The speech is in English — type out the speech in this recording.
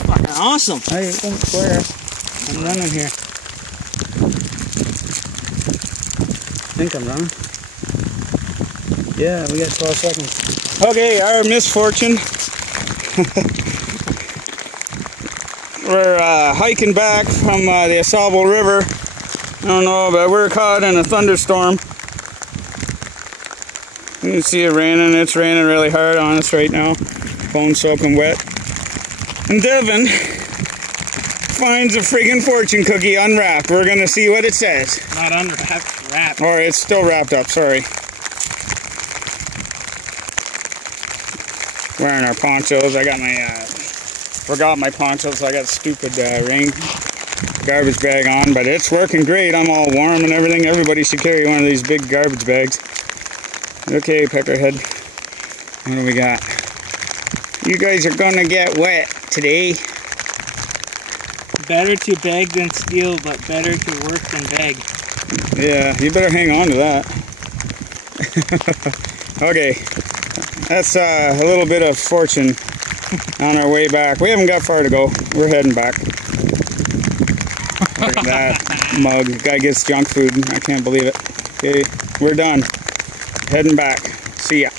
is fucking awesome. I don't swear. I'm running here. I think I'm running. Yeah, we got 12 seconds. Okay, our misfortune. We're hiking back from the AuSable River. I don't know, but we're caught in a thunderstorm. You can see it raining. It's raining really hard on us right now. Phone's soaking wet. And Devin finds a friggin' fortune cookie unwrapped. We're gonna see what it says. Not unwrapped, wrapped. Or it's still wrapped up, sorry. Wearing our ponchos. I got my, forgot my ponchos, so I got stupid rain garbage bag on, but it's working great. I'm all warm and everything. Everybody should carry one of these big garbage bags. Okay, Peckerhead. What do we got? You guys are gonna get wet today. Better to beg than steal, but better to work than beg. Yeah, you better hang on to that. Okay, that's a little bit of fortune on our way back. We haven't got far to go. We're heading back. Look at that mug. The guy gets junk food. I can't believe it. Okay, we're done. Heading back. See ya.